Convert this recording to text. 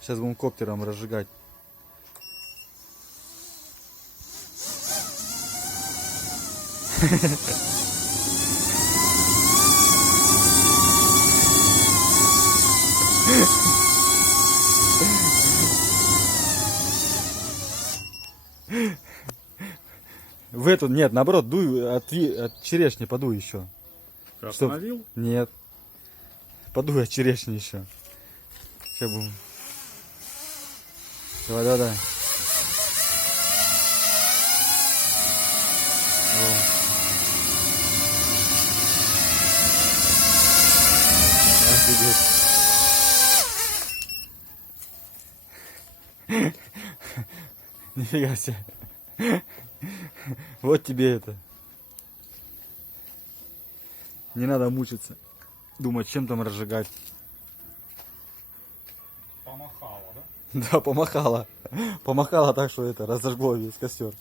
Сейчас будем коптером разжигать. В эту, нет, наоборот, дуй от черешни подуй еще. Остановил? Нет. Подуй от черешни еще. Сейчас будем. Давай, давай, давай. Офигеть. Нифига себе. Вот тебе это. Не надо мучиться. Думать, чем там разжигать. Помахала, да? Да, помахала. Помахала так, что это разожгло весь костер.